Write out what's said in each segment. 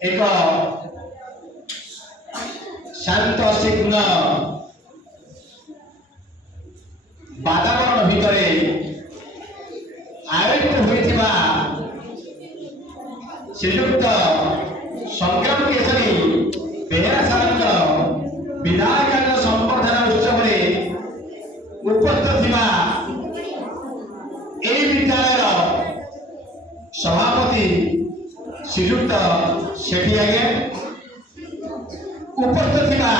एक शांत सिग्न वातावरण भितर आयोजित होइथिबा श्रीयुक्त संग्राम केसरी बेहेरा सारंग विधायक संवर्धना उत्सव में उपस्थित थिबा ए विद्यालय सभापति श्रीयुक्त शेठी आगे उपस्थित थिबा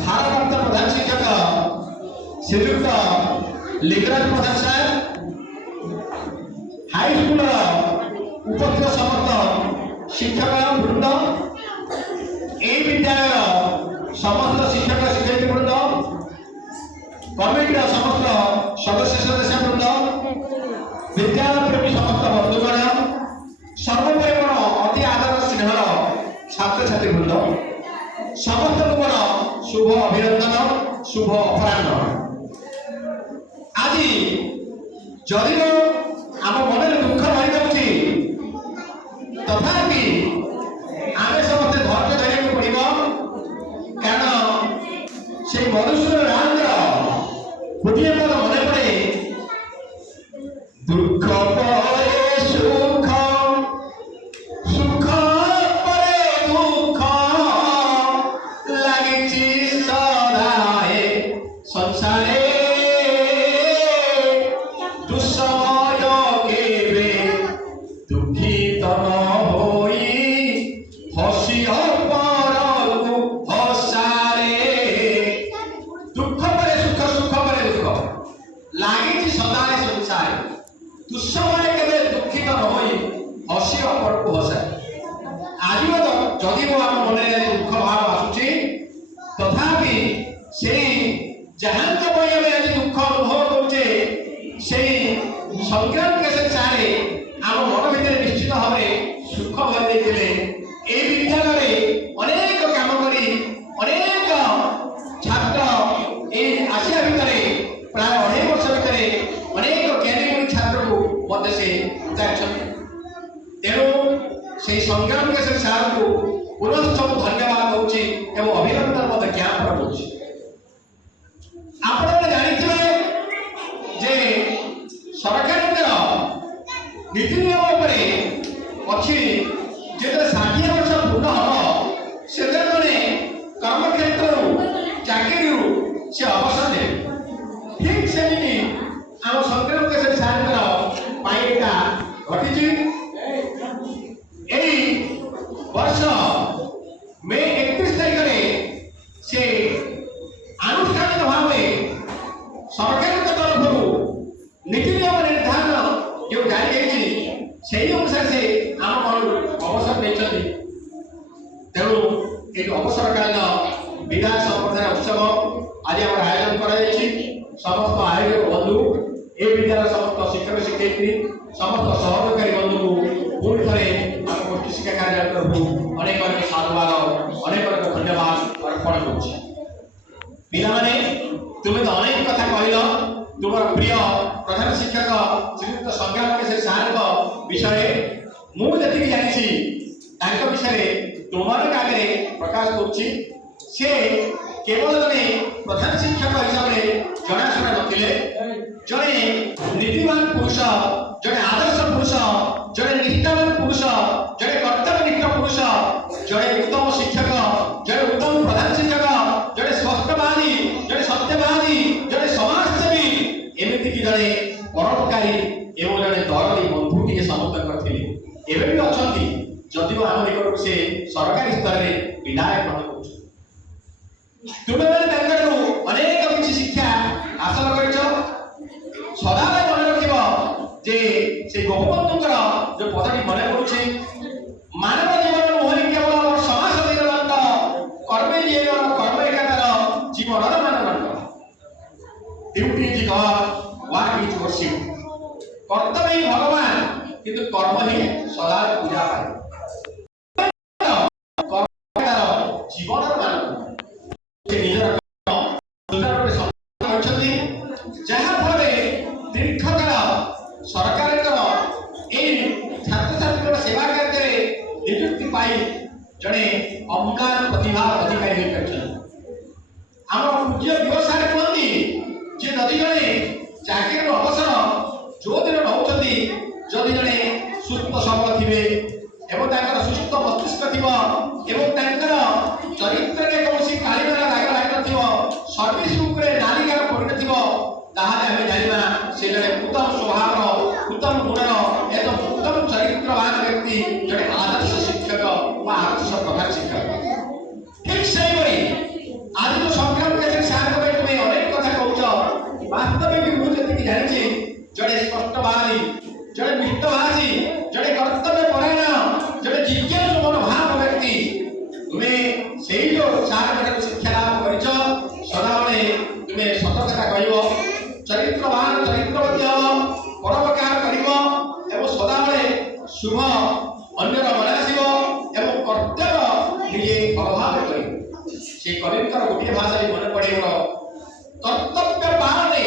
भारप्राप्त प्रधान शिक्षक श्रीयुक्त लिंगराज प्रधान साहेब हाईस्कूल उपस्थित समस्त शिक्षक वृंद ए विद्यालय समस्त शिक्षक शिक्षयित्री वृंद कमिटी समस्त सदस्य सदस्य वृंद विद्यालय प्रेमी समस्त बंधुगण सर्वोपरि अति आदर स्नेहर छात्र छात्री वृंद समस्त शुभ अभिनंदन शुभ अपराह्न। आज जदि आम मन दुख भरी जाऊँगी तथापि आम समस्त धैर्य धरने पड़ो कारण से मधुसूदन राउंडर गोटे पद मन पड़े दुख परे सुख सुख परे दुख लगी सदाए संसारे दुस्समय केबे दुखित न होई हसी परकु हसारे दुख परे सुख सुख परे दुख लगी सदाए संसारे दुस्समय केबे दुखित न होई हसी परकु हसारे। आज जदि आम मन दुख भाव आसुची तथापि से जहां आज दुख अनुभव करुचे से संग्राम केसरी सारे आम मन भर निश्चित भाव सुख भरी देते ए विद्यालय अनेक काम करी अनेक छात्र ए आसिया भितर प्राय 2.5 वर्ष भितर अनेक ज्ञानी छात्र को मत से तेणु से संग्राम केसरी सार को पुनः सब धन्यवाद दूसरी एवं अभिनंदन मत ज्ञापन करुच्ची। आप जानी जे सरकार नीति नियम अच्छी जो 60 वर्ष पूर्ण हम से कर्म क्षेत्र चाकरी से अवसर दे ठीक सेमती आम संग्राम केसरी सार घटी वर्ष मे 31 तारीख से आनुष्ठानिक भाव सरकार तरफ नीति नियम निर्धारण जो जारी से अनुसार से आम अवसर नहीं तेणु एक अवसरकालीन विधायक संवर्धना उत्सव आज आम आयोजन कर समस्त आयोजक बंधु ए विद्यालय समस्त शिक्षक शिक्षयित्री समस्त सहयोगी बंधु को पुणी थे आम गोष्ठी शिक्षा कार्यालय तरफ अनेक अनेक साधुवाद अनेक अनेक धन्यवाद अर्पण कर पिलाने तुम्हें तो अनेक कथा कहल तुम प्रिय प्रधान शिक्षक श्रीयुक्त संग्राम केसरी सार विषय मुझे जानी विषय तुम आगे प्रकाश कर केवल जड़े प्रधान शिक्षक हिसाब से पुरुष जड़े आदर्श पुरुष जड़े निष्ठावान पुरुष जड़े कर्तव्यनिष्ठ पुरुष जड़े उत्तम शिक्षक जड़े उत्तम प्रधान शिक्षक जड़े स्वस्थवादी जड़े सत्यवादी जड़े समाजसेवी एमती कि जड़े परोपकारी एवं जड़े दरदी बंधु टी समस्त करथिले एबे भी अछंती जदिव आम निकट से सरकारी स्तर रे विधायक बन तुमे मैंने अनेक किसी शिक्षा हासिल कर सदाले मन रख जे से गोपबंधुकर जो पदटी मन पड़ुछे मानव जीवन मोहन केवल समाज निर्माण कर्मे जीवन कर्म एकादार जीवन मानदंड duty is God work is worship कर्तव्य ही भगवान किंतु कर्म ही सदा पूजा पाए जीवन मानदंड जहाँफल दीर्घकाल सरकार छात्र छात्री सेवा कार्य नियुक्ति पाई जड़े अम्लान प्रतिभा अधिकारी आम पूज्य व्यवसाय कहती जे नदी जड़े चाकरी अवसर जो दिन नौकरी जदि जड़े सुस्थ सबल थे सुस्थ मस्तिष्क थी चरित्र के कौन कालीमेला दाग लगी सर्विस नालिकार पड़ आम जाना से जड़े उत्तम स्वभाव उत्तम गुणर एकदम उत्तम चरित्रवान व्यक्ति जड़े आदर्श शिक्षक आदर्श प्रधान शिक्षक ठीक से आज जो संग्राम के सार तुम्हें अनेक कथा कौच वास्तविक मुझे जानी जड़े स्पष्टवादी जड़े मिष्टभाषी जड़े कर्तव्य परायण जड़े जिज्ञासु मनोभाव व्यक्ति तुम्हें से जो सार शिक्षा लाभ कर सदाबले तुम्हें सतर्कता कह चरित्रवान चरित्रवती हम परोपकार कर सदाबले शुभ अन्यर मनासब एवं कर्तव्य निजे प्रभाव कर से कविंकर गोटे भाषा मन पड़े कर्तव्य पालने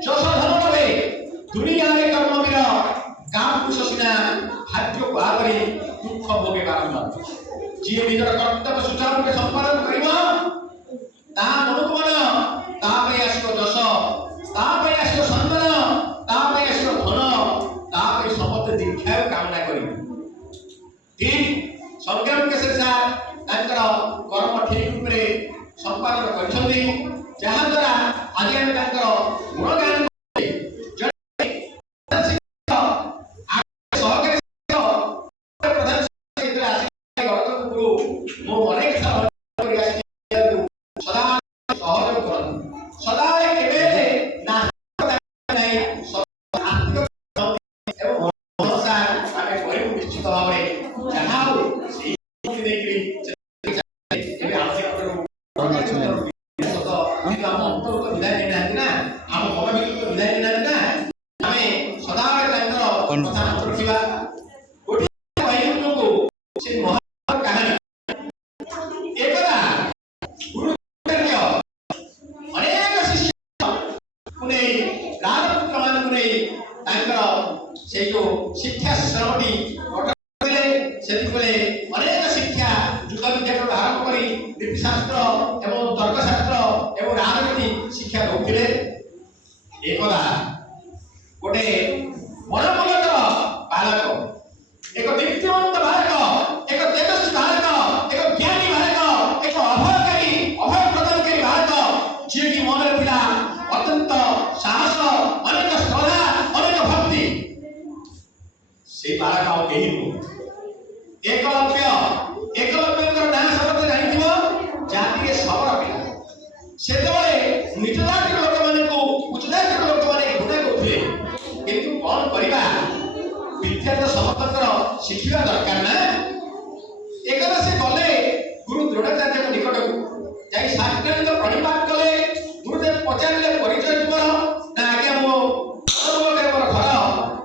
जस धन दुनिया कर्मवीर गाँ पुरुष सीना भाग्य को आगरी दुख भोगे बारंबार जी निजर कर्तव्य सुचारू रूप संपादन कर मनुक मन आसो दश आसो सन्मान आसो धन समस्त दीक्षा कामना कर ठीक संग्राम केसरी सार कर्म ठीक रूप से संपादन कर जहाद्वारा आज आम गुणगान शिक्षा श्रमटी अनेक शिक्षा जुग विज्ञान आरंभ कर नीतिशास्त्र एवं तर्कशास्त्र एवं राजनीति शिक्षा दौले एकदा गोटे मनोबलकर बालक एक दीप्तिमंत बालक एक तेजस्वी बालक एक ज्ञानी बालक एक अभयकारी अभय प्रदानकारी बालक जी की मन में अत्यंत साहस अनेक श्रद्धा अनेक भक्ति से बालक आउ कहीं एकलव्य ना समझते जानी जाति के सबरा पिला से निज जाति लोक मान उच्च जाति लोक मैंने घृणा करते किंतु कौन करवा विद्या तो समस्त शिखा दरकार ना एक से गले गुरु द्रोणाचार्य निकट को साक्षात प्रणिपात कले गुरुदेव पचारे परिचय ना आज्ञा मो मोर घर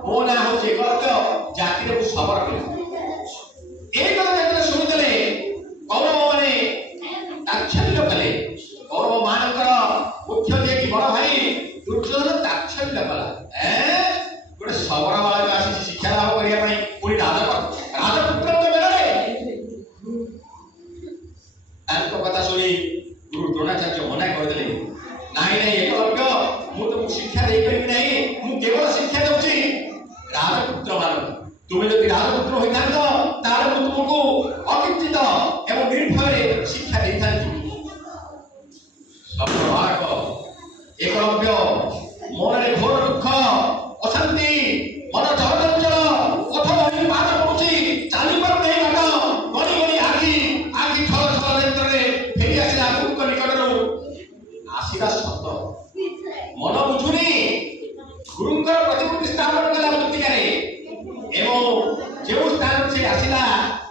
मो ना हूँ एकलव्य जाति सबर पिला एक शुणुले कौरव मैंने ताच्छल्य कले कौरव मानकर मुख्य जे कि बड़ भाई दुर्योधन ताच्छल्य कला गोटे सबरा बालक आसी शिक्षा लाभ करने पुणी राजपुत्र बेले कथा शुणी गुरु द्रोणाचार्य मना करदे ना एकलव्य मुझे शिक्षा दे पारि ना केवल शिक्षा दे একলব্য মনের ঘোর দুঃখ অশান্তি মন চলচঞ্চল অথবা পাঠ পড়ুছি চালিবার নেই বাট গনি গনি আখি আখি ছল ছল নেত্রে ফেরি আসিলা গুরুଙ୍କ নিকটରୁ ଆସିବା ସତ ମନ ବୁଝୁନି ଗୁରୁଙ୍କର ପ୍ରତିମୂର୍ତ୍ତି ସ୍ଥାପନ କଲା ମୃତ୍ତିକାରେ ଏବଂ ଯେଉଁ ସ୍ଥାନରୁ ସେ ଆସିଲା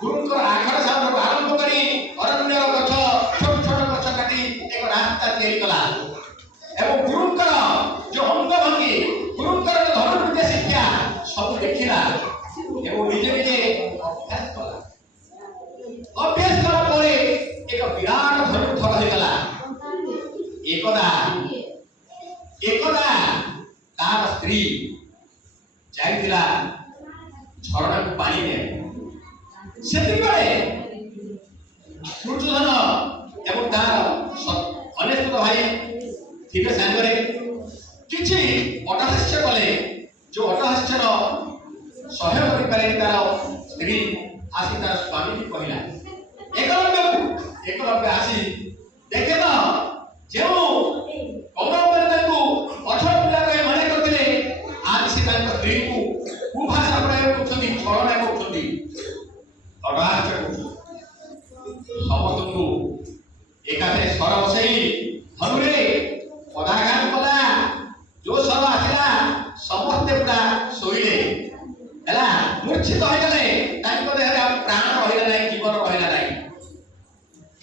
ଗୁରୁଙ୍କର ଆଘାତ ସ୍ଥାନରୁ ଆରମ୍ଭ କରି ଅରଣ୍ୟ ଗଛ ଛୋଟ ଛୋଟ ଗଛ କାଟି ଏକ ରାସ୍ତା ତିଆରି କଲା ଏବଂ ଗୁରୁଙ୍କର ଯେଉଁ ଅଙ୍ଗଭଙ୍ଗୀ ଗୁରୁଙ୍କର ଧର୍ମବିଦ୍ୟା ଶିକ୍ଷା ସବୁ ଦେଖିଲା ଏବଂ ନିଜେ ନିଜେ ଅଭ୍ୟାସ କଲା ଅଭ୍ୟାସ କଲା ପରେ ଏକ ବିରାଟ ଧର୍ମଥଳ ହୋଇଗଲା एकदा तार स्त्री जाइथिला झरना को पानी ने सेति बेले दुर्योधन एवं तार अनेक भाई थिबे संगरे किछि अटहास्य कले जो अटहास्य रो सहय करि पारे तार स्त्री आसी तार स्वामी की कहिला एकलव्य आसी देखे ना जो कौरवମାନେ ତାଙ୍କୁ ଅଠର ପିଲା କହି ମନେ କରିଥିଲେ ଆଜି ସେ ତାଙ୍କ ସ୍ତ୍ରୀକୁ କୁଭାଷା ପ୍ରୟୋଗ କରୁଛନ୍ତି ଛଳନା କରୁଛନ୍ତି ଅବାଚ କରୁଛନ୍ତି ସମସ୍ତଙ୍କୁ ଏକାଥରେ ସ୍ୱର ବସେଇ ଧନୁରେ ପଦାଘାତ କଲା ଯୋଉ ସ୍ୱର ଆସିଲା ସମସ୍ତେ ପୁରା ଶୋଇଲେ ହେଲା ମୂର୍ଚ୍ଛିତ ହୋଇଗଲେ ତାଙ୍କ ଦେହରେ ଆଉ ପ୍ରାଣ ରହିଲା ନାହିଁ ଜୀବନ ରହିଲା ନାହିଁ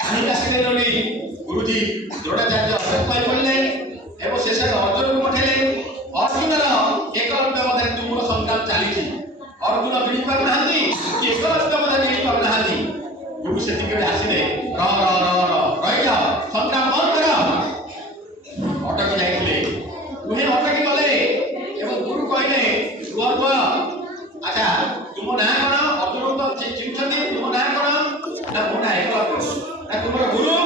କାହିଁକି ଆସିଲେ ବୋଲି गुरुजी द्रोणाचार्य अभ्यास पाई पड़े एवं शेष अर्जुन को पठेले अर्जुनर एकलव्य मध्य तुमर संग्राम चली अर्जुन विड़ी पार ना एकलव्य मध्य विड़ी पार ना गुरु से आसिले रही जाओ संग्राम बंद कर अटकी जाइए दुहे अटकी गले गुरु कहले रुह अच्छा तुम ना कौन अर्जुन तो चिन्हते तुम ना कौन ना मो ना एकलव्य ना तुम गुरु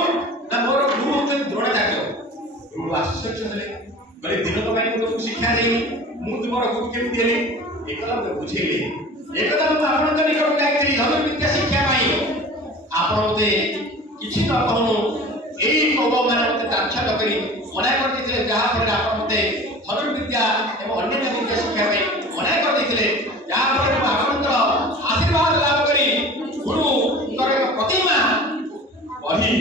ना मोर गुरु होते द्रोणाचार्य गुरु आश्चर्य हेले बले दिन तो मैं तुमको शिक्षा देई मु तुमर गुरु केमती हेले एकलव्य बुझेले एकदा मैं आपन निकट जाइଥିଲି धनुर विद्या शिक्षा पाई आपन मते किछि न कहनु एई कौरव माने मते ताच्छाद करी मना कर दिथिले जहा पर आपन मते धनुर विद्या एवं अन्य विद्या शिक्षा पाई मना कर दिथिले जहा पर आपनकर आशीर्वाद लाभ करी गुरु कर एक प्रतिमा बही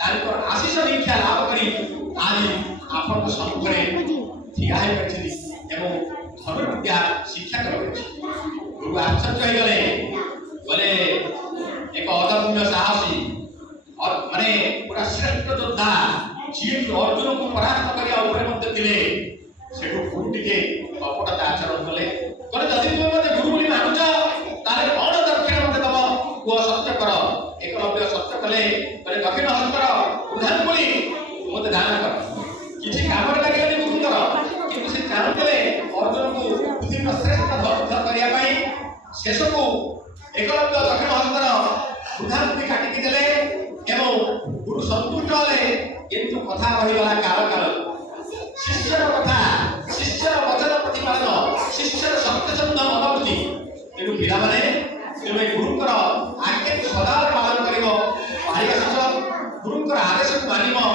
तांकर आशीष दीक्षा लाभ करी आज आपन सम्मुखरे ठिया है करछी एवं धर्म विद्या शिक्षा करछी गुरु आश्चर्य हो गले बोले एक अदम्य साहसी और माने पूरा श्रेष्ठ योद्धा जी अर्जुन को परास्त करिया ऊपर मध्य थिले सेठो गुरु टिके कपटता आचरण कले कहले जदि तुम मते गुरु बोली मानुछ ताले कोन दक्षिण मते दब को सत्य कर एकलव्य सत्य कले कहले दक्षिण हस्त कर उदान बोली मते दान कर किछि काम लागेले गुरु कर किंतु से चाहते अर्जुन को पृथ्वी श्रेष्ठ धर्म करिया पाई शेष को एकलव्य दक्षिण हस्तर उदान को काटि देले एवं गुरु संतुष्ट होले किंतु कथा रही गला काल काल शिष्यर कथा शिष्यर वचन प्रतिपादन शिष्यर सत्यचंद मनोवृत्ति तेणु पिला माने तुम गुरुकर आज्ञा सदा पालन करिवो पाई आसछ गुरुकर आदेश को मानिवो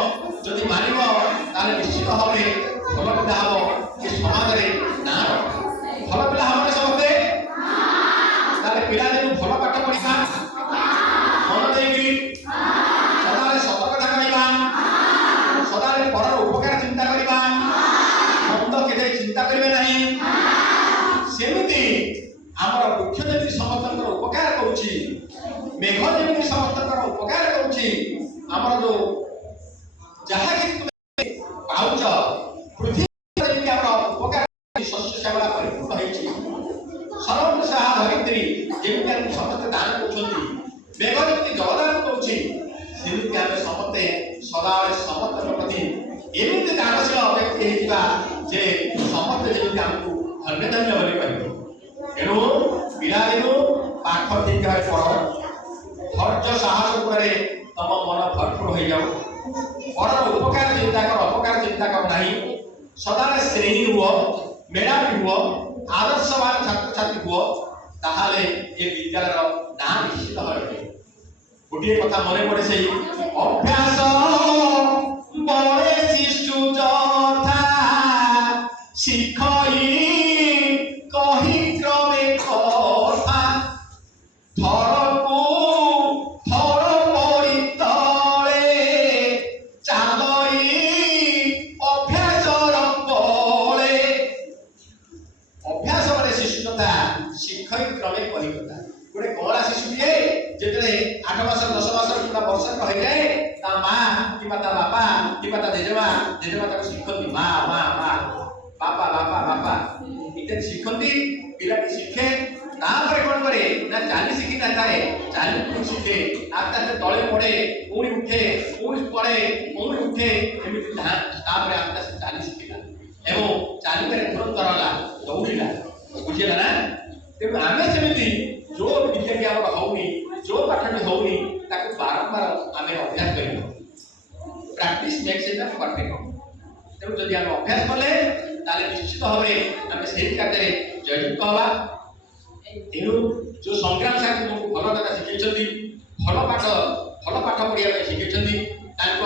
जदि मानिवो ताले निश्चित भावे भल पिला हबो ए समाज रे ना भल पिला हबो समझे ताले पिला जे भल पाठ पढिबा मन देगी सदा सत कथा कहबा सदा पर उपकार चिंता करबा मंद केते चिंता करबे नहीं सेमिति आमर वृक्ष जेमि समस्तकर उपकार करूछि मेघ जेमि समस्तकर उपकार करूछि आमर जो जहा कि पाउच पृथ्वी जेमि आमर उपकार शस्य श्यामला परिपूर्ण होइछि सर्व साहा धरित्री जेमि हम समस्त दान करूछंती मेघ जेमि जलदान करूछि सेमिति आमे समस्त सदा समस्त प्रति एमिति दानशील व्यक्ति हेतिबा जे समस्त जेमि हमकु धन्य धन्य बोली कहबो एणु पिलादिनु पाठ ठीक भाव पढ़ धैर्य साहस उपर तुम मन भरपूर हो जाओ पर उपकार चिंता कर अपकार चिंता कर नहीं सदा श्रेणी हुआ मेधावी हुआ आदर्शवान छात्र छात्री हुआ ताहले ए विद्यालय ना निश्चित भावे गोटे कथा मन पड़े से अभ्यास बड़े शिशु जथा শিখাই কহি ক্রমে কথা থরকু থর পড়ি তলে চালই অভ্যাসর বলে অভ্যাস মানে শিশুকতা শিক্ষাই ক্রমে কহি কথা গোটে কমলা শিশুটিଏ যেତେବେଳେ 8 ମାସ 10 ମାସ କିମ୍ବା ବର୍ଷର ହୋଇଯାଏ ତା ମା କିମ୍ବା ତା ବାପା କିମ୍ବା ତା ଜେଜେମା ତାକୁ ଶିଖନ୍ତି ମା ମା ମା ବାପା ବାପା ବାପା ଇତ୍ୟାଦି ଶିଖନ୍ତି ପିଲାଟି ଶିଖେ ତାପରେ କ'ଣ କରେ ନା ଚାଲି ଶିଖି ଥାଏ ଚାଲି ଶିଖେ ଆସ୍ତେ ଆସ୍ତେ ତଳେ ପଡ଼େ ପୁଣି ଉଠେ ପୁଣି ପଡ଼େ ପୁଣି ଉଠେ ଏମିତି ତାପରେ ଆସ୍ତେ ଆସ୍ତେ ଚାଲି ଶିଖିଲା ଏବଂ ଚାଲିବାରେ ତୁରନ୍ତ ହେଲା ଦୌଡ଼ିଲା ବୁଝିଲା ନା ତେଣୁ ଆମେ ସେମିତି ଯୋଉ ବିଦ୍ୟାଟି ଆମର ହଉନି ଯୋଉ ପାଠଟି ହଉନି ତାକୁ ବାରମ୍ବାର ଆମେ ଅଭ୍ୟାସ କରିବା ପ୍ରାକ୍ଟିସ୍ ମେକ୍ସ ଇଟ୍ ପରଫେକ୍ଟ ତେଣୁ ଯଦି ଆମେ ଅଭ୍ୟାସ କଲେ ତାହେଲେ ନିଶ୍ଚିତ ଭାବରେ ଆମେ ସେହି କାର୍ଯ୍ୟରେ ଜୟଯୁକ୍ତ ହେବା ତେଣୁ ଯୋଉ ସଂଗ୍ରାମ ସାର୍ ତୁମକୁ ଭଲ କଥା ଶିଖେଇଛନ୍ତି ଭଲ ପାଠ ପଢ଼ିବା ପାଇଁ ଶିଖେଇଛନ୍ତି ତାଙ୍କ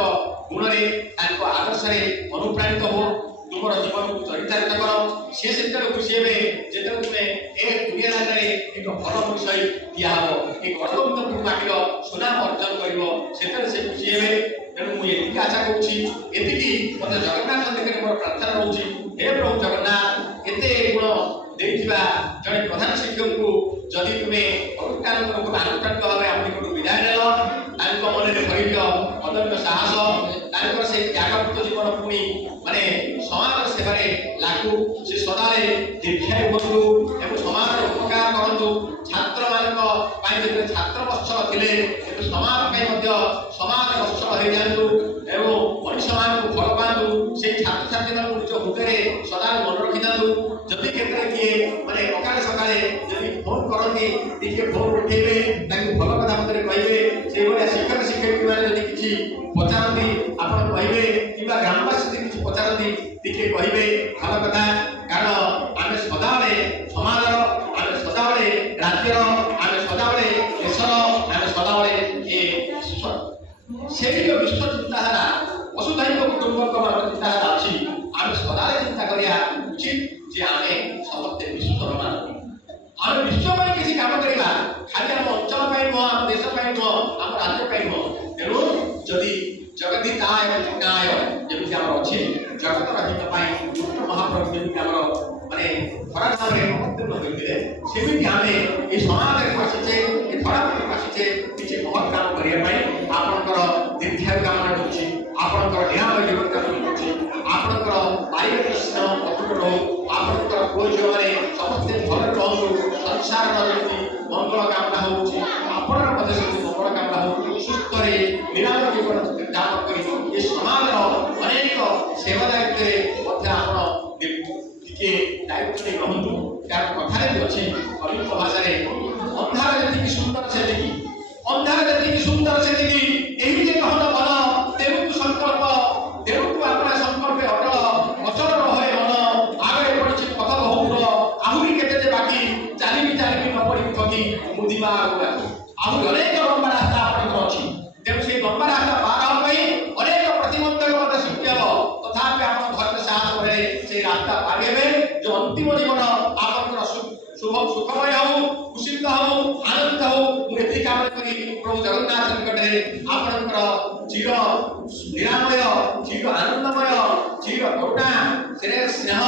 ଗୁଣରେ ତାଙ୍କ ଆଦର୍ଶରେ ଅନୁପ୍ରାଣିତ ହୁଅ ତୁମର ଜୀବନକୁ ଚରିତାର୍ଥ କର ସେ ସେତେବେଳେ ଖୁସି ହେବେ ଯେତେବେଳେ ତୁମେ ଏ ଦୁନିଆ ରାଜ୍ୟରେ ଏକ ଭଲ ମଣିଷ ହୋଇ ଠିଆ ହେବ ଏ ଗଣତନ୍ତ୍ର ମାଟିର ସୁନାମ ଅର୍ଜନ କରିବ ସେତେବେଳେ ସେ ଖୁସି ହେବେ ତେଣୁ ମୁଁ ଏତିକି ଆଶା କରୁଛି ଏତିକି ମୋତେ ଜଗନ୍ନାଥ ନିକଟରେ ମୋର ପ୍ରାର୍ଥନା ରହୁଛି ହେ ପ୍ରଭୁ ଜଗନ୍ନାଥ ଏତେ ଗୁଣ ଦେଇଥିବା ଜଣେ ପ୍ରଧାନ ଶିକ୍ଷକଙ୍କୁ ଯଦି ତୁମେ ଅନୁଷ୍ଠାନିତ ଭାବେ ଆମ ନିକଟରୁ ବିଦାୟ ନେଲ ତାଙ୍କ ମନରେ ଭରିଦିଅ ଅଦମ୍ୟ ସାହସ ତାଙ୍କର ସେ ତ୍ୟାଗପୂତ ଜୀବନ ପୁଣି ମାନେ ସମାଜର ସେବାରେ ଲାଗୁ ସେ ସଦାବେଳେ ଦୀର୍ଘାୟୁ ହୁଅନ୍ତୁ ଏବଂ ସମାଜର ଉପକାର କରନ୍ତୁ ଛାତ୍ରମାନଙ୍କ ପାଇଁ ଯେତେବେଳେ ଛାତ୍ର ବତ୍ସଳ ଥିଲେ ଏବେ ସମାଜ ପାଇଁ ମଧ୍ୟ ସମାଜ ବତ୍ସଳ ହୋଇଯାଆନ୍ତୁ ଏବଂ ମଣିଷମାନଙ୍କୁ ଭଲ ପାଆନ୍ତୁ ସେଇ ଛାତ୍ରଛାତ୍ରୀମାନଙ୍କୁ ନିଜ ହୃଦୟରେ ସଦାବେଳେ ମନେ ରଖିଥାନ୍ତୁ ଯଦି କେତେବେଳେ କିଏ ମାନେ ସକାଳେ ଯଦି ଫୋନ୍ କରନ୍ତି ଟିକେ ଫୋନ୍ ଉଠେଇବେ ତାଙ୍କୁ ଭଲ କଥା ମଧ୍ୟରେ କହିବେ ସେଇଭଳିଆ ଶିକ୍ଷକ ଶିକ୍ଷୟିତ୍ରୀମାନେ ଯଦି କିଛି ପଚାରନ୍ତି ଆପଣ କହିବେ କିମ୍ବା ଗ୍ରାମବାସୀ ଯଦି କିଛି ପଚାରନ୍ତି ଟିକେ କହିବେ ଭଲ କଥା କାରଣ ଆମେ ସଦାବେଳେ ସମାଜର ଆମେ ସଦାବେଳେ ରାଜ୍ୟର ଆମେ ସଦାବେଳେ ଦେଶର ଆମେ ସଦାବେଳେ ସେଇ ଯେଉଁ ବିଶ୍ୱ ଚିନ୍ତାଧାରା ବସୁଧୈବ କୁଟୁମ୍ବକମର ଚିନ୍ତାଧାରା ଅଛି ଆମେ ସଦାବେଳେ ଚିନ୍ତା କରିବା ଉଚିତ ଯେ ଆମେ ସମସ୍ତେ ବିଶ୍ୱର ମାନବ ଆମେ ବିଶ୍ୱ ପାଇଁ କିଛି କାମ କରିବା ଖାଲି ଆମ ଅଞ୍ଚଳ ପାଇଁ ନୁହଁ ଆମ ଦେଶ ପାଇଁ ନୁହଁ ଆମ ରାଜ୍ୟ ପାଇଁ ନୁହଁ ତେଣୁ ଯଦି ଜଗଦିତାୟ ନ୍ୟାୟ ଯେମିତି ଆମର ଅଛି ଜଗତର ହିତ ପାଇଁ ମହାପ୍ରଭୁ ଯେମିତି ଆମର ମାନେ ଧରା ଧାମରେ ଅବତୀର୍ଣ୍ଣ ହୋଇଥିଲେ ସେମିତି ଆମେ ଏ ସମାଜରେ ଆସିଛେ ଏ ଧରାପୃଷ୍ଠକୁ ଆସିଛେ କିଛି ମହତ୍ କାମ କରିବା ପାଇଁ ଆପଣଙ୍କର ଦୀର୍ଘାୟୁ କାମନା କରୁଛି ଆପଣଙ୍କର ନିରାମୟ ଜୀବନ କାମନା କରୁଛି ଆପଣଙ୍କର ପାରିବାରିକ ସ୍ନେହ ଅତୁଟ ରହୁ ଆପଣଙ୍କର ପୁଅ ଝିଅମାନେ ସମସ୍ତେ ଭଲରେ ରହନ୍ତୁ ସଂସାରର ଯେମିତି ମଙ୍ଗଳ କାମନା ହେଉଛି ଆପଣଙ୍କର ମଧ୍ୟ ସେମିତି ମଙ୍ଗଳ କାମନା ହଉ ସୁସ୍ଥରେ ନିରାମୟ ଜୀବନ ଯାପନ କରି ଏ ସମାଜର ଅନେକ ସେବା ଦାୟିତ୍ୱରେ ମଧ୍ୟ ଆପଣ ଟିକେ ଦାୟିତ୍ୱ ନେଇ ରହନ୍ତୁ କାରଣ କଥାରେ ବି ଅଛି କଳିଙ୍ଗ ଭାଷାରେ ଅନ୍ଧାର ଯେତିକି ସୁନ୍ଦର ସେତିକି ଅନ୍ଧାର ଯେତିକି ସୁନ୍ଦର ସେତିକି ଏହି ଯେ କହନ ଭଲ ତେଣୁକୁ ସଂକଳ୍ପ ତେଣୁକୁ ଆପଣ ସଂକଳ୍ପେ ଅଟଳ ଅଚଳ ରହେ ମନ ଆଗରେ ପଡ଼ିଛି ପଥ ବହୁ ଆହୁରି କେତେ ଯେ ବାକି ଚାଲିବି ନ ପଡ଼ିବି ଠକି ମୁଦିବା ଆହୁରି ଅନେକ ଲମ୍ବା ରାସ୍ତା ଆପଣଙ୍କର ଅଛି ତେଣୁ ସେଇ ଲମ୍ବା ରାସ୍ତା ପାର ହେବା ପାଇଁ ଅନେକ ପ୍ରତିବନ୍ଧକ ମଧ୍ୟ ସୃଷ୍ଟି ହେବ ତଥାପି ଆପଣ ଧୈର୍ଯ୍ୟ ସାହସ ଭରେ ସେଇ ରାସ୍ତା ପାରି ହେବେ ଯୋଉ ଅନ୍ତିମ ଜୀବନ ଆପଣଙ୍କର ସୁଖମୟ ହଉ ଖୁସିତ ହଉ ଆନନ୍ଦିତ ହଉ ମୁଁ ଏତିକି କାମନା କରି ପ୍ରଭୁ ଜଗନ୍ନାଥ ନିକଟରେ ଆପଣଙ୍କର ଚିର ନିରାମୟ ଚିର ଆନନ୍ଦମୟ ଚିର କରୁଣା ସ୍ନେହ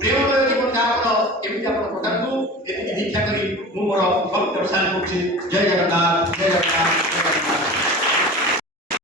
ପ୍ରେମମୟ ଜୀବନ ଯାପନ କେମିତି ଆପଣ ପଠାନ୍ତୁ ଏତିକି ଭିକ୍ଷା କରି ମୁଁ ମୋର ଭକ୍ତ ପ୍ରସାଦ କରୁଛି ଜୟ ଜଗନ୍ନାଥ ଜୟ ଜଗନ୍ନାଥ।